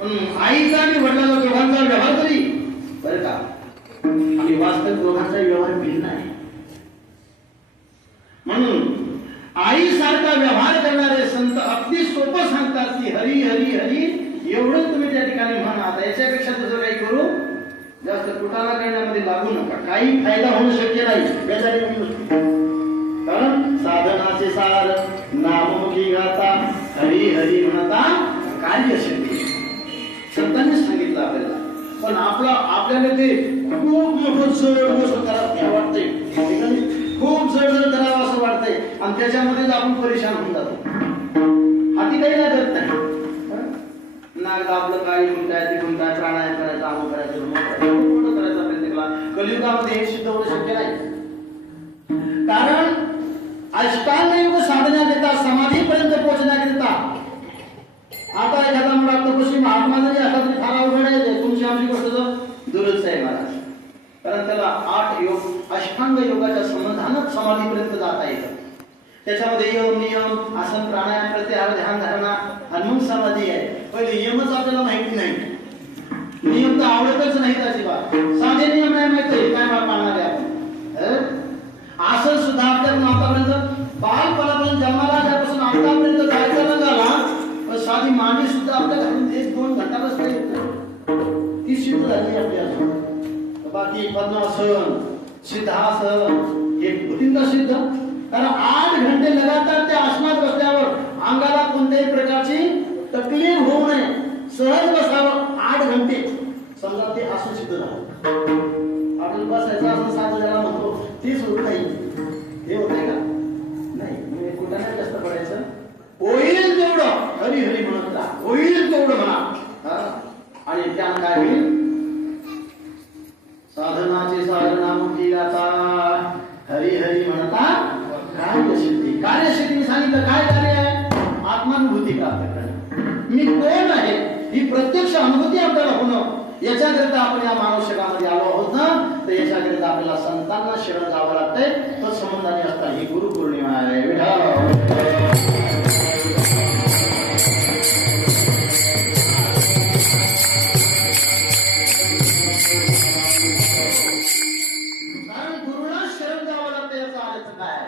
पण आईचा आणि वडिलांचा दोघांचा व्यवहार तरी बरं का, आणि वास्तविक दोघांचा व्यवहार भिन्न आहे. म्हणून आईसारखा व्यवहार करणारे संत अगदी सोपं सांगतात की हरी हरी हरी एवढंच तुम्ही त्या ठिकाणी म्हणा. आता याच्यापेक्षा दुसरं काही करू जास्त कुटाणा करण्यामध्ये लागू नका. काही फायदा होणं शक्य नाही बेजारी गोष्टी. कारण साधनाचे सार नाममुखी गाता हरी हरी म्हणता कार्यशक्ती संतांनी सांगितलं आपल्याला. पण आपल्याला ते खूप मोठं जड गोष्ट करावं वाटतंय, खूप जड जड करावं असं वाटतंय आणि त्याच्यामध्येच आपण परेशान होऊन जातो. हाती काही लागत नाही. नागदा आपलं काय काय तिकडून काय प्राणायाम करायचा, आम करायचं करायचा प्रयत्न केला. कलियुगामध्ये हे सिद्ध होणं शक्य नाही. कारण अष्टांग योग साधण्याकरिता समाधीपर्यंत पोहोचण्याकरिता आता एखादा मला तपस्वी महात्मा जरी असला तरी फार अवघड आहे. तुमची आमची गोष्ट तर दुरच आहे महाराज. कारण त्याला 8 योग अष्टांग योगाच्या संबंधानं समाधीपर्यंत जाता येतं. त्याच्यामध्ये यम नियम आसन प्राणायाम प्रत्याहार ध्यान धारणा हनुमान समाधी आहे. पहिले यमच आपल्याला माहिती नाही, नियम तर आवडतच नाहीत अजिबात. साधे नियम नाही माहिती काय पाळणार आहे आपण. आसन सुद्धा आपल्याला आतापर्यंत बालपणापर्यंत जन्माला आल्यापासून आतापर्यंत जायचा न झाला, पण साधी मांडी सुद्धा आपल्या घरून 1-2 घंटा बसता येत नाही. ती सिद्ध झाली आपल्याला. बाकी पद्मासन सिद्धासन हे भूतींचा सिद्ध. कारण 8 घंटे लगातार त्या आसनात बसल्यावर अंगाला कोणत्याही प्रकारची तकलीफ होऊ नये, सहज बसावं 8 घंटे. समजा ते असं सिद्ध झालं. आपण बसायचं असं साधं ज्याला म्हणतो तेच होत नाही. हे होतंय का नाही. म्हणजे कुठं जास्त पडायचं. होईल तेवढं हरी हरी म्हणत जा, होईल तेवढं म्हणा. आणि त्यानं काय होईल, साधनाचे साधनामुखी गाता हरी हरी म्हणता कार्यशक्ती. कार्यशक्तीने सांगितलं काय कार्य आहे, आत्मानुभूती प्राप्त करणे. मी कोण आहे ही प्रत्यक्ष अनुभूती आपल्याला होणं. याच्याकरिता आपण या मानव जगामध्ये आलो आहोत ना, तर याच्याकरिता आपल्याला संतांना शरण जावं लागतंय. तो संबंधाने असता ही गुरुपौर्णिमा आहे. कारण गुरुला शरण जावं लागतं. याचा अर्थ काय,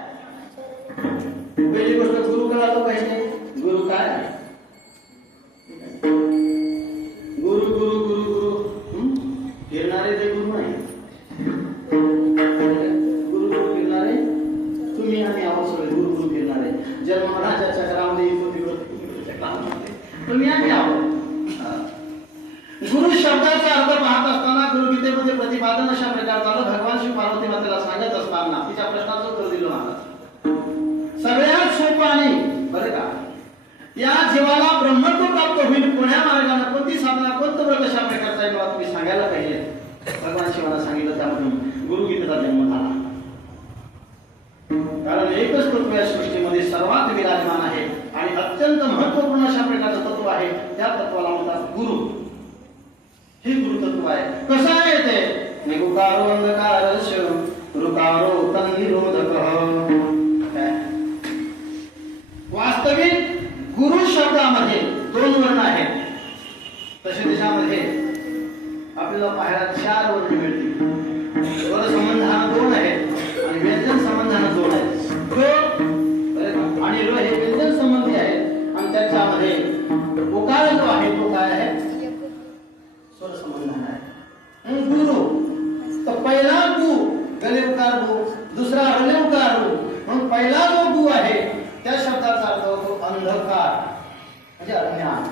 पहिली गोष्ट गुरु कळालं पाहिजे. गुरु काय आहे, गुरु गुरु गुरु गुरु फिरणारे ते गुरु नाही. गुरु गुरु फिरणारे तुम्ही आणि आहोत सगळे. गुरु गुरु फिरणारे जन्मराच्या चक्रामध्ये तुम्ही आणि आहोत. गुरु शब्दाचा अर्थ पाहत असताना गुरुगीतेमध्ये प्रतिपादन अशा प्रकारचं आलं. भगवान शिव पार्वती मातेला सांगत असताना तिच्या प्रश्नाचं उत्तर दिलं महाराज. सगळ्यात सोपं आणि बरं का, या जीवाला ब्रह्मत्व प्राप्त होईल कोण्या मार्गाने, कोणती साधना, कोणतं व्रत अशा प्रकारचं आहे मला तुम्ही सांगायला पाहिजे. भगवान शिवाला सांगितलं. त्यामधून गुरुगीतेचा जन्म झाला. कारण एकच तत्व या सृष्टीमध्ये सर्वात विराजमान आहे आणि अत्यंत महत्वपूर्ण अशा प्रकारचं तत्व आहे. त्या तत्वाला म्हणतात गुरु. हे गुरुतत्व आहे. कसं आहे ते, निगुकारो अंधकारस्य रुकारो तन्निरोधकः. वास्तविक गुरु शब्दामध्ये 2 वर्ण आहेत. तसे त्याच्यामध्ये आपल्याला पाहायला 4 वर्ण मिळतील. स्वर संबंधानं 2 आहेत आणि व्यंजन संबंधानं 2 आहेत. ग आणि र हे व्यंजन संबंधी आहेत आणि त्याच्यामध्ये उकार जो आहे तो काय आहे, स्वर संबंधानं आहे. गुरु तर पहिला गु गले उकार गु, दुसरा रले उकार गु. म्हणून पहिला जो गु आहे त्या शब्दाचा अर्थ होतो अंधकार म्हणजे अज्ञान,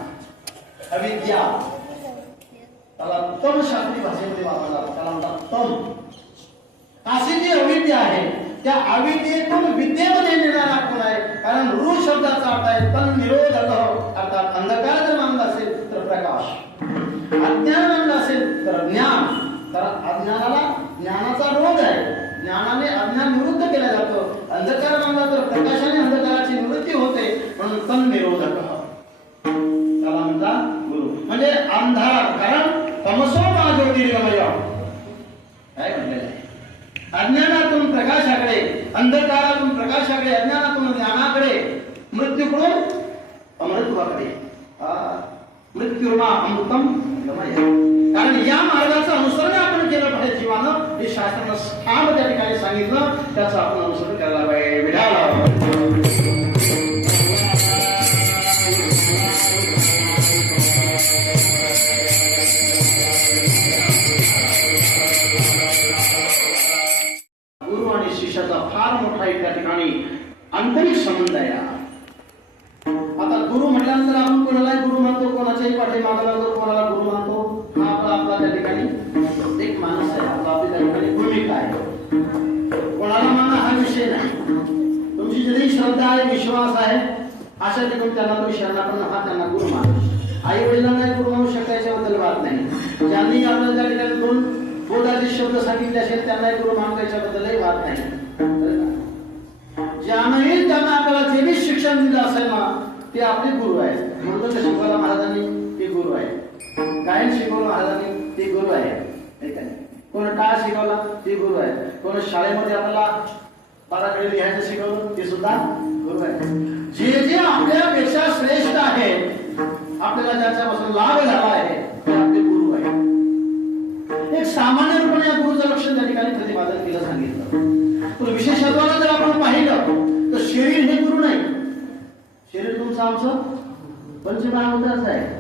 अविद्या. त्याला तम शास्त्रीय भाषेमध्ये वापरला. त्याला म्हणतात तम. अशी जी अविद्या आहे त्या अविद्येतून विद्येमध्ये नेणारा कोण आहे. कारण रू शब्दाचा अर्थ आहे तन निरोधक. अर्थात अंधकार जर मानला असेल तर प्रकाश, अज्ञान मानला असेल तर ज्ञान. तर अज्ञानाला ज्ञानाचा रोध आहे. ज्ञानाने अज्ञान निवृत्त केलं जातं. अंधकार मानला तर प्रकाशाने अंधकाराची निवृत्ती होते. म्हणून तन निरोधक त्याला म्हणतात गुरु. म्हणजे अंधार. कारण तमसो मा ज्योतिर्गमय काय म्हटलेलं आहे. अज्ञानातून प्रकाशाकडे, अंधकारातून प्रकाशाकडे, अज्ञानातून ज्ञानाकडे, मृत्यूकडून अमृतत्वाकडे. मृत्युर्मा अमृतम गमय. कारण या मार्गाचं अनुसरण आपण केलं पाहिजे जीवानं. हे शास्त्रानं ठाम त्या ठिकाणी सांगितलं, त्याचं आपण अनुसरण करायला पाहिजे. विढाला गुरु आणि शिष्याचा फार मोठा एक त्या ठिकाणी आंतरिक संबंध आहे. आता गुरु म्हटल्यानंतर आपण कोणाला गुरु म्हणतो, कोणाच्याही पाठीमागे लागतो, कोणाला गुरु म्हणतो. हा आपला त्या ठिकाणी एक माणूस आहे, आपली त्या ठिकाणी भूमिका आहे. कोणाला म्हणणं हा विषय नाही. तुमची जरी श्रद्धा आहे, विश्वास आहे, अशा ठिकाणी त्यांना तुम्ही शरणापन्न हा त्यांना गुरु मानतो. आई वडिलांना गुरु म्हणू शकता याच्याबद्दल बात नाही. ज्यांनी आपल्याला त्या ठिकाणी दोन बोधाचे शब्द सांगितले असेल त्यांना गुरु मानतो याच्याबद्दलही बात नाही. ज्यानेही त्यांना आपल्याला जे शिक्षण दिलं असेल ना ते आपले गुरु आहेत. मृदंग शिकवला महाराजांनी ते गुरु आहे. गायन शिकवलं महाराजांनी ते गुरु आहे. कोण टाळ शिकवला ते गुरु आहे. कोण शाळेमध्ये आपल्याला बाराकडे लिहायचं शिकवलं ते सुद्धा गुरु आहे. जे जे आपल्यापेक्षा श्रेष्ठ आहे, आपल्याला ज्याच्यापासून लाभ झाला आहे ते आपले गुरु आहे. एक सामान्यपणे या गुरुचं लक्षण त्या ठिकाणी प्रतिपादन केलं सांगितलं. पण विशेषत्वानं जर आपण पाहिलं तर शरीर हे गुरु नाही. शरीर तुमचं आमचं पंचमहाभूताच आहे.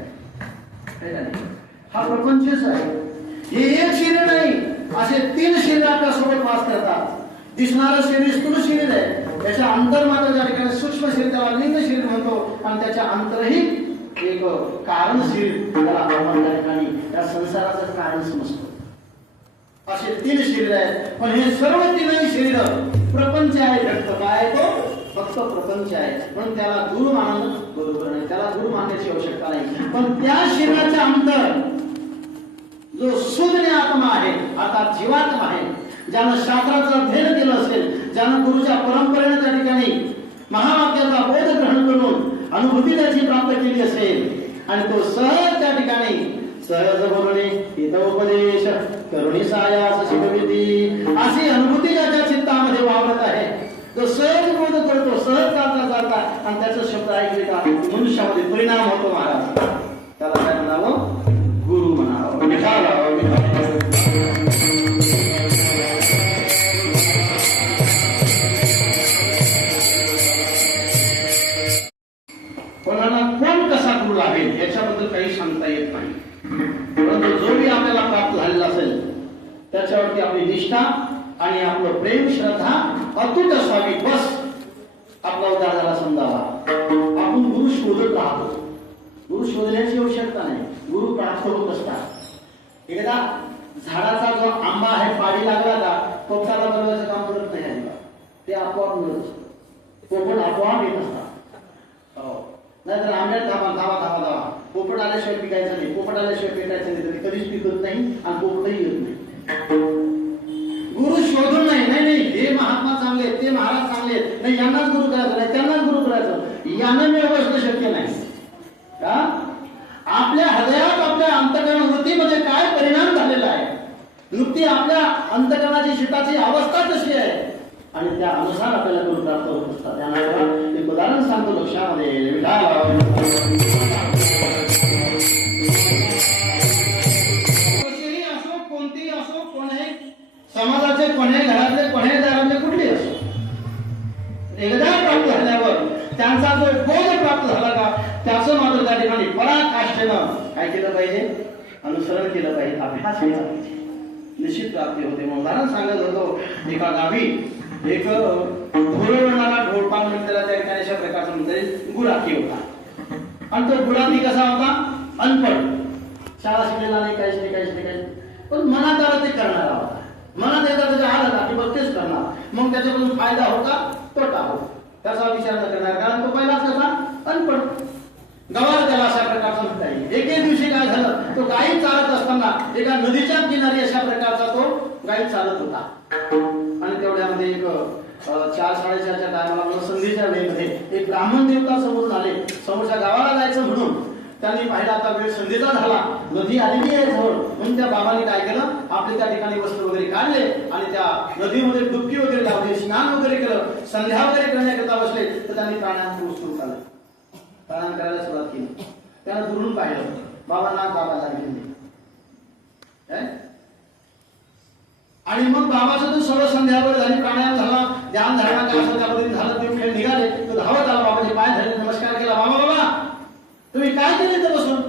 हा प्रपंचच आहे. हे एक शरीर नाही, असे 3 शरीर आपल्या सोबत वास करतात. दिसणारं शरीर स्थूल शरीर आहे. त्याच्या अंतर मात्र त्या ठिकाणी सूक्ष्म शरीर, त्याला लिंग शरीर म्हणतो. आणि त्याच्या अंतरही एक कारण शरीर, त्याला आपण त्या ठिकाणी या संसाराचं कारण समजतो. असे 3 शरीर आहेत. पण हे सर्व 3 शरीर प्रपंच आहे. फक्त काय तो फक्त प्रपंच आहे. म्हणून त्याला गुरु मानणं बरोबर नाही. त्याला गुरु मानण्याची आवश्यकता नाही. पण त्या शरीराच्या अंतर जो शून्य आत्मा आहे, अर्थात जीवात्मा आहे, ज्यानं शास्त्राचं अध्ययन केलं असेल, ज्यानं गुरुच्या परंपरेने त्या ठिकाणी महावाक्याचा बोध ग्रहण करून अनुभूती त्याची प्राप्त केली असेल आणि तो सहज त्या ठिकाणी सहज बोलणे हितोपदेश करुणी सायास शिवविधी अशी अनुभूती ज्याच्या चित्तामध्ये वावरत आहे, तो सहज बोध करतो, सहज चालता चालता आणि त्याचा शब्द ऐकले का मनुष्यामध्ये परिणाम होतो. महाराज त्याला काय म्हणावं? गुरु म्हणावं. कोणाला कोण कसा गुरु लाभेल याच्याबद्दल काही सांगता येत नाही. परंतु जो बी आपल्याला प्राप्त झालेला असेल त्याच्यावरती आपली निष्ठा आणि आपलं प्रेम श्रद्धा अतूट असावी. बस आपला उद्धार झाला समजावा. आपण गुरु शोधत राहतो. गुरु शोधण्याची आवश्यकता नाही. गुरु प्राप्त होत असतात. एकदा झाडाचा जो आंबा आहे पाडी लागला का पोपटाला बनवायचं काम करत नाही आंबा. ते आपोआप मिळत. पोपट आपोआप येत असतात. नाहीतर आंब्यात धावा पोपट आल्याशिवाय पिकायचं नाही. पोपट आल्याशिवाय पिकायचं नाही. तर कधीच पिकत नाही आणि पोपटही येत नाही. गुरु शोधून नाही हे महात्मा चांगले, ते महाराज चांगले, नाही यांनाच गुरु करायचं, नाही त्यांनाच गुरु करायचं, यांना मिळवणं शक्य नाही. का आपल्या हृदयात आपल्या अंतकरण वृत्तीमध्ये काय परिणाम झालेला आहे, नुकती आपल्या अंतकरणाची शीताची अवस्था कशी आहे आणि त्या अनुसार आपल्याला गुरु प्राप्त होत असतात. त्यानंतर एक उदाहरण सांगतो लक्षामध्ये. असो कोणतीही असो, कोणाही समाजाचे, कोणाही घरातले, कोणाही दारातले कुठले असो, एकदा प्राप्त झाल्यावर त्यांचा जो बोध प्राप्त झाला का त्याचं मात्र त्या ठिकाणी पराकाष्ठेनं काय केलं पाहिजे? अनुसरण केलं पाहिजे, अभ्यास केला पाहिजे. निश्चित प्राप्ती होते. मग उदाहरण सांगत होतो, एका गावी एक घोरवणारा ढोलपान त्याला त्या ठिकाणी अशा प्रकारचा म्हणजे गुराखी होता. आणि तो गुराखी कसा होता? अनपढ, शाळा शिकलेला नाही, काहीच नाही. पण मनात आलं ते करणारा होता. मनात येतात त्याच्या आला की बघ तेच करणार. मग त्याच्यापासून फायदा हो का तोटा हो त्याचा विचार न करणार. कारण तो पहिलाच कसा अनपढ गवार त्याला अशा प्रकारचा म्हणता येईल. एके दिवशी काय झालं, तो गाई चालत असताना एका नदीच्या किनारी अशा प्रकारचा तो गाई चालत होता. आणि तेवढ्यामध्ये एक 4-4:30च्या टायमाला संधीच्या वेळेमध्ये एक ब्राह्मण देवता समोरून आले. समोरच्या गावाला जायचं म्हणून त्यांनी पाहिला, आता वेळ संधीचा झाला, नदी आलेली आहे जवळ. म्हणून त्या बाबांनी काय केलं, आपले त्या ठिकाणी वस्त्र वगैरे काढले आणि त्या नदीमध्ये डुबकी वगैरे लावली, स्नान वगैरे केलं, संध्या वगैरे करण्याकरता बसले. तर त्यांनी प्राणायाम सुरू केला, प्राणायाम करायला सुरुवात केली. त्याला दुरून पाहिलं, बाबा नाक दाबायला लागले. आणि मग बाबाचं तो सर्व संध्याकाळ झाली, प्राणायाम झाला, ध्यान झाला, काय असेल त्या पद्धतीने झालं. ते खेळ निघाले, तो धावत आला, बाबाचे पाय धरले, नमस्कार केला. बाबा तुम्ही काय केले तर बसून?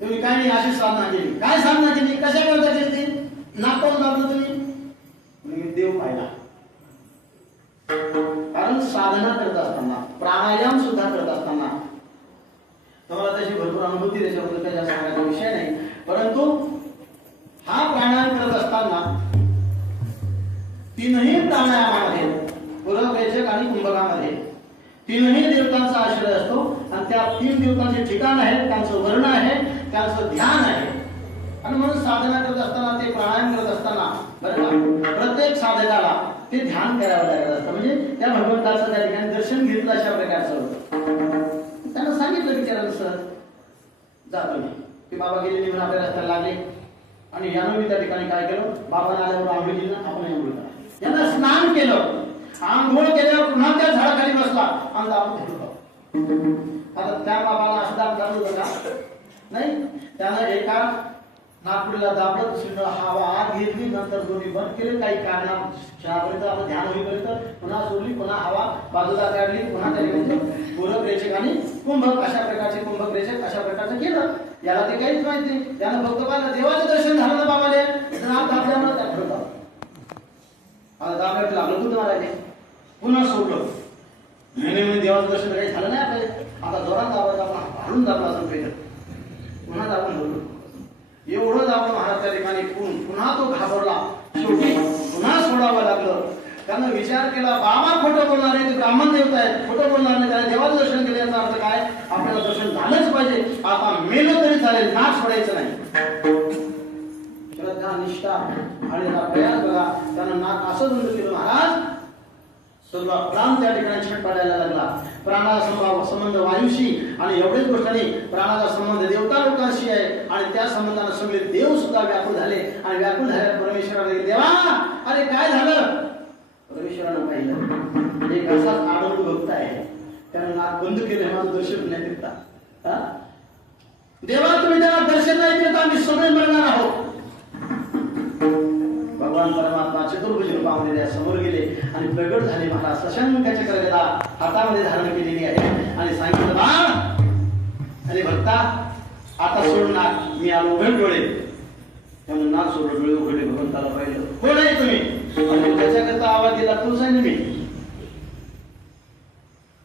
तुम्ही काय नाही, अशी साधना केली. काय साधना केली? कशा करता केली ती? नाक पाहून दाबलं तुम्ही? मी देव पाहिला. कारण साधना करत असताना, प्राणायाम सुद्धा करत असताना, तुम्हाला त्याची भरपूर अनुभूती, त्याच्याबद्दल काही सांगायचा विषय नाही, परंतु हा प्राणायाम करत असताना तीनही प्राणायामामध्ये, पुरवरेचक आणि कुंभकामध्ये तीनही देवतांचा आश्रय असतो. आणि त्या तीन देवतांचे ठिकाण आहे, त्यांचं वर्ण आहे, त्यांचं ध्यान आहे. आणि म्हणून साधना करत असताना, ते प्राणायाम करत असताना बरं का, प्रत्येक साधकाला ते ध्यान करावं लागत असतं. म्हणजे त्या भगवंताचं त्या ठिकाणी दर्शन घेतलं अशा प्रकारचं होतं. त्यांना सांगितलं विचारायला सहज जातो मी की बाबा गेले निघून आपल्या रस्त्याला लागले. आणि यानं मी त्या ठिकाणी काय केलं, बाबांना आल्यावर आंघोळ दिली ना, आपण आंघोळ करा. यांना स्नान केलं, आंघोळ केल्यावर पुन्हा त्या झाडाखाली बसला आणि दाबून ठेवलं. आता त्या बाबाला असं दाब दाबलं होतं का? नाही. त्यानं एका नागपुडीला दाबलं, दुसरीनं हवा आत घेतली, नंतर दोन्ही बंद केले. काही कारणापर्यंत आपण ध्यान होईपर्यंत पुन्हा सोडली, पुन्हा हवा बाजूला काढली, पुन्हा त्या ठिकाणी पूरक रेचक आणि कुंभक अशा प्रकारचे, कुंभक रेचक अशा प्रकारचं केलं. याला ते काहीच माहित नाही. त्यानं फक्त पाहिलं, देवाचं दर्शन झालं ना बाबाले, नाक दाबल्यामुळे त्या ठरवतात. आता दाबल्यावर लागलं कुठं मारायचे, पुन्हा सोडलं. नाही देवाचं दर्शन काही झालं नाही आपल्याला. आता जोरात दाबायचं, आपण हाडून दाबला असं पाहिजे, पुन्हा दाबून धरलं. एवढं दाबून महाराज त्या ठिकाणी पुन्हा तो घाबरला. शेवटी पुन्हा सोडावं लागलं. त्यानं विचार केला, बाबा खोटं बोलणार आहे, ते ब्राह्मण देवता आहे, खोटं बोलणार नाही, त्याला देवाचं दर्शन केलं, याचा अर्थ काय, आपल्याला दर्शन झालंच पाहिजे. आता मेलं तरी चालेल, नाक सोडायचं नाही. श्रद्धा, निष्ठा आणि प्रयास बघा. त्यानं नाक असं बंद केलं. महाराज सर्व प्राण त्या ठिकाणी छट पाडायला लागला. प्राणाचा संबंध वायूशी, आणि एवढेच गोष्ट नाही, प्राणाचा संबंध देवता लोकांशी आहे. आणि त्या संबंधाने सगळे देव सुद्धा व्याकुळ झाले. आणि व्याकुळ झाल्यावर परमेश्वराने, देवा अरे काय झालं? परमेश्वरानं पाहिलं, एक असाच आडू भक्त आहे, त्यानं नाक बंद केलं, माझं दर्शन नाही देता. देवा तुम्ही त्याला दर्शन नाही देत, आम्ही सगळे मरणार आहोत. भगवान परमात्मा चतुर्भुज रूपामध्ये त्या समोर गेले आणि प्रगट झाले. महाराज सशंक चक्रगदा हातामध्ये धारण केलेली आहे आणि सांगितलं, बा अरे भक्ता आता सोड नाक, मी आलो उघड डोळे. त्यामुळे नाक सोडलं, डोळे उघडले. भगवंताला पाहिलं, कोण आहे तुम्ही? आणि त्याच्याकरता आवाज दिला, तूच आहे मी.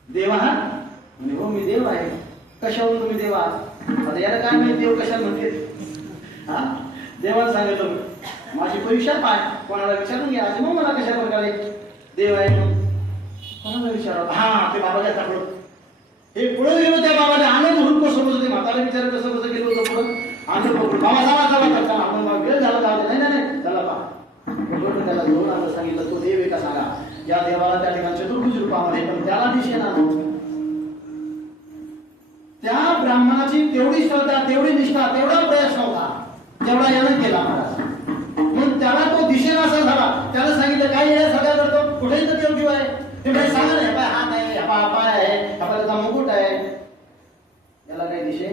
देवा? म्हणजे हो मी देव आहे. कशावरून तुम्ही देवा? आता याला काय माहिती देव कशाला म्हणते? हा, देवाला सांगितलं माझी परीक्षा पाय, कोणाला विचारून घ्या. मग मला कशा प्रकारे देव आहे कोणाला विचारावं? हा, ते बाबाच्या सापडलं. हे पुढे गेलो, त्या बाबाने आनंद हुडको सोबत होते. म्हाताला विचार कसं कसं गेलो होतं पुढं, आनंद पकडून बाबा जावा करता आपण वेळ झाला का? नाही नाही त्याला पहा, त्याला घेऊन आलं, सांगितलं तो देव आहे का सांगा. या देवाला त्या ठिकाणी चतुर्भुज रूपामध्ये, पण त्याला दिसेना. त्या ब्राह्मणाची तेवढी श्रद्धा, तेवढी निष्ठा, तेवढा प्रयास नव्हता जेवढा यानं केला महाराज. म्हणून त्याला तो दिशेला असा झाला. त्याला सांगितलं काय हे सगळ्या करतो, कुठेही तर देव किंवा आहे ते काही सांगा नाही, हात आहे, पाय आहे, आपल्याला मुकुट आहे, याला काही दिशे.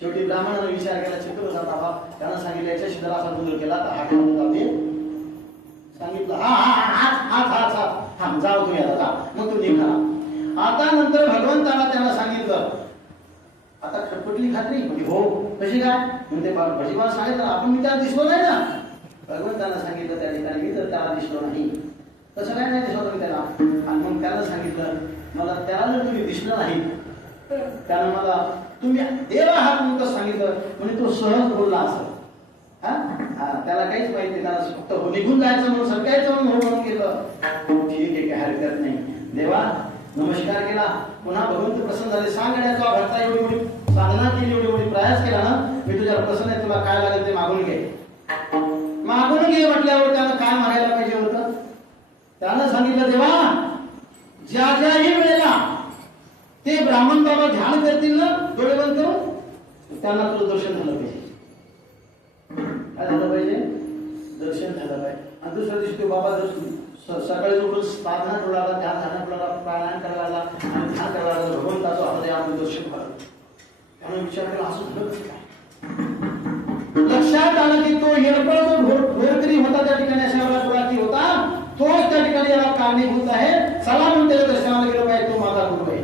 शेवटी ब्राह्मणानं विचार केला, चित्र जाता बा. त्यानं सांगितलं याच्याशी जरा असा गोंधळ केला तर हात म्हणून जाते. सांगितलं हा हा हात हात हात हात थांब, जाऊ तुम्ही आता जा. मग तू निघा. आता नंतर भगवंताला त्याला सांगितलं, आता खटपटली खात्री म्हणजे हो कशी काय म्हणते, भजीबा सांगितलं आपण मी त्याला दिसलो नाही ना. भगवंताला सांगितलं त्या ठिकाणी मी तर त्याला दिसलो नाही. तसं काय नाही दिसलो मी त्याला. आणि मग त्याला सांगितलं, मला त्याला जर तुम्ही दिसलं नाही, त्यानं मला तुम्ही देव आहात म्हणून सांगितलं. म्हणजे तो सहज बोलला असं. त्याला काहीच माहिती नाही, त्याला फक्त निघून जायचं म्हणून सरकायचं म्हणून गेलं. ठीक आहे, काय हरकत नाही. देवा नमस्कार केला. पुन्हा भगवंत प्रसन्न झाले. सांगण्याचा भक्ता एवढी एवढी साधना केली, एवढी एवढी प्रयास केला ना, मी तुझ्यावर प्रसन्न आहे, तुला काय लागेल ते मागून घे. मागून घे म्हटल्यावर त्यानं काय मागायला पाहिजे होतं? त्यानं सांगितलं, देवा ज्या ज्याही वेळेला ते ब्राह्मण बाबा ध्यान करतील ना डोळे बंद करून, त्यांना तुझं दर्शन झालं पाहिजे. काय झालं पाहिजे? दर्शन झालं पाहिजे. आणि दुसऱ्या दिवशी तो बाबा सकाळी उठून साधना करू लागला, ध्यान करायला लागला, प्राणायाम करायला लागला आणि ध्यान करायला लागला. भगवंताचा हृदयामध्ये देवदर्शन झालं. त्यामुळे विचार केला असं झालं कसं काय. लक्षात आलं की तो येरपळ जो घोरकरी होता त्या ठिकाणी अशा गुराखी होता, तोच त्या ठिकाणी याला कारणीभूत आहे. चला म्हणून त्याच्या दर्शनाला गेलो पाहिजे, तो माझा गुरु आहे.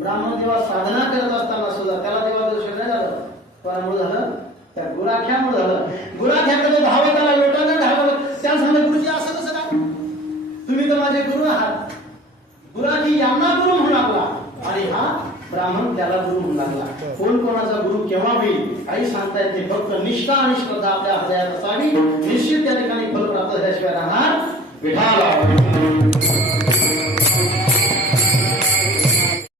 ब्राह्मण देवा साधना करत असताना सुद्धा त्याला देवा दर्शन नाही झालं. कोणामुळे झालं? त्या गुराख्यामुळे झालं. गुराख्याकडे धावत आला, लोटांना धावत. त्या सांगितलं गुरुजी असं कसं काय, तुम्ही तर माझे गुरु आहात. गुराखी यांना गुरु म्हणू लागला आणि हा ब्राह्मण त्याला गुरु म्हणू लागला. कोण कोणाचा गुरु केव्हा होईल काही सांगता येत नाही. फक्त निष्ठा आणि श्रद्धा आपल्या हृदयात असावी. निश्चित त्या ठिकाणी फल प्राप्त झाल्याशिवाय राहणार विठाला.